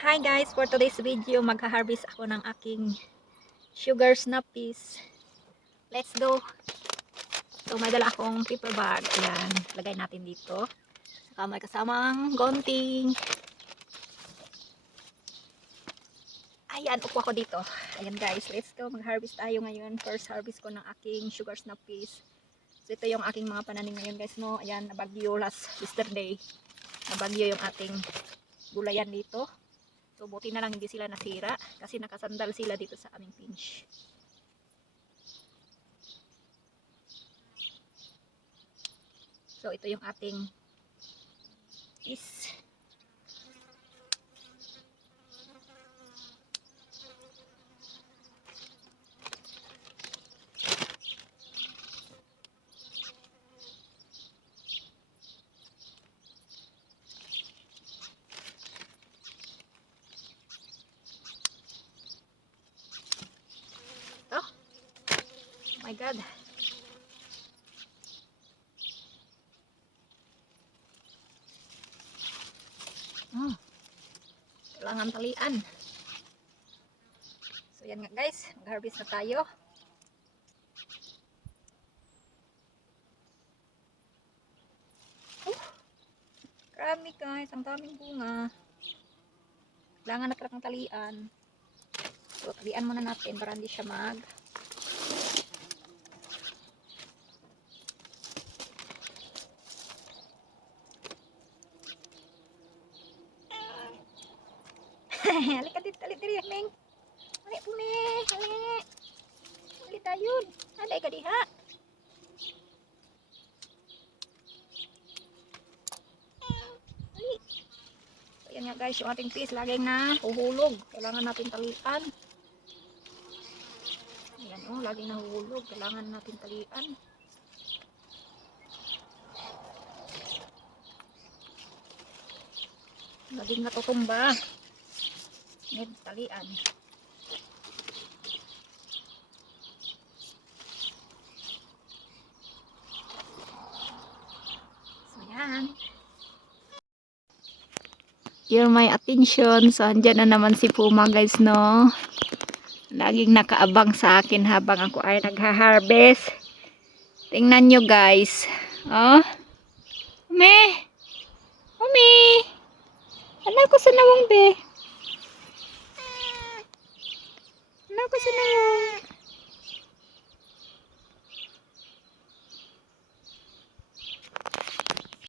Hi guys, for today's video, magha-harvest ako ng aking sugar snappies. Let's go! So may dala akong paper bag. Ayan, lagay natin dito. Saka may kasamang gunting. Ayan, upo ako dito. Ayan guys, let's go. Mag-harvest tayo ngayon. First harvest ko ng aking sugar snappies. So ito yung aking mga pananim ngayon guys, no? Ayan, nabagyo yesterday. Nabagyo yung ating gulayan dito. So, buti na lang hindi sila nasira kasi nakasandal sila dito sa aming pinch. So, ito yung ating is. Oh my God. Kailangan talian. So, yan nga guys. Mag-harvest na tayo. Grabe guys. Ang daming bunga. Kailangan na talagang talian. So, talian muna natin para hindi siya halika dito, halika Meng. Halika po, Meng. Halika. Halika yun. Halika diha. So, yan nga guys, yung ating fish laging na huhulog. Kailangan natin talian. Ayan o, laging nahuhulog. Kailangan natin talian. Laging natutumba. Need talian. So yan. You're my attention. So andyan na naman si Puma guys, no. Laging nakaabang sa akin habang ako ay nagha-harvest. Tingnan nyo guys. Oh. Umi. Umi. Anak ko sa nawang be. Anak ko sa nawang.